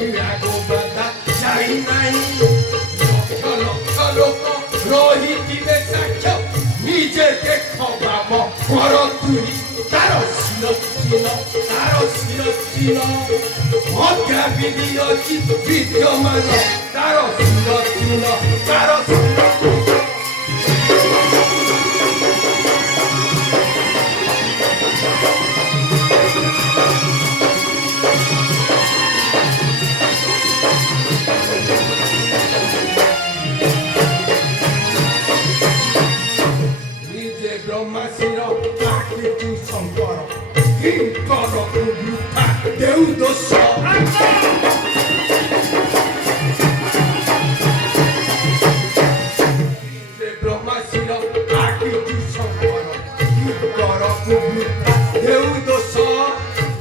ଆଗୋ ବାଧା ଯାଇ ନାହିଁ ଲକ୍ଷ ଲକ୍ଷ ଲୋକ ରହିଥିବେ ସାକ୍ଷ୍ୟ ନିଜେ ଦେଖ ବାମ ଘର ତୁରି ତାର ଶିର ଚିହ୍ନ ହତ୍ୟା ବିଧି ଅଛି ବିଦ୍ୟମାନ ତାର ଶିର ଚିହ୍ନ ତାର ଶିର ব্রহ্মাশির আকৃতি শঙ্কর কিঙ্কর বৃথা দেউ দোষ ব্রহ্মাশির আকৃতি শঙ্কর কিঙ্কর বৃথা দেউ দোষ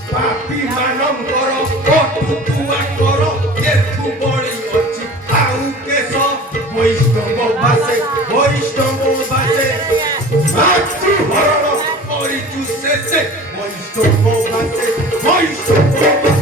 পাপী ମାନଙ୍କର ଅଟୁକୁଆ କର ଏଠୁ ବଳି ଅଛି ଆଉ କେଶ ବୈଷ୍ଣବ ବାସେ ମାତୃହରଣ କରିଛୁ ଶେଷେ ବୈଷ୍ଣବ ବାସେ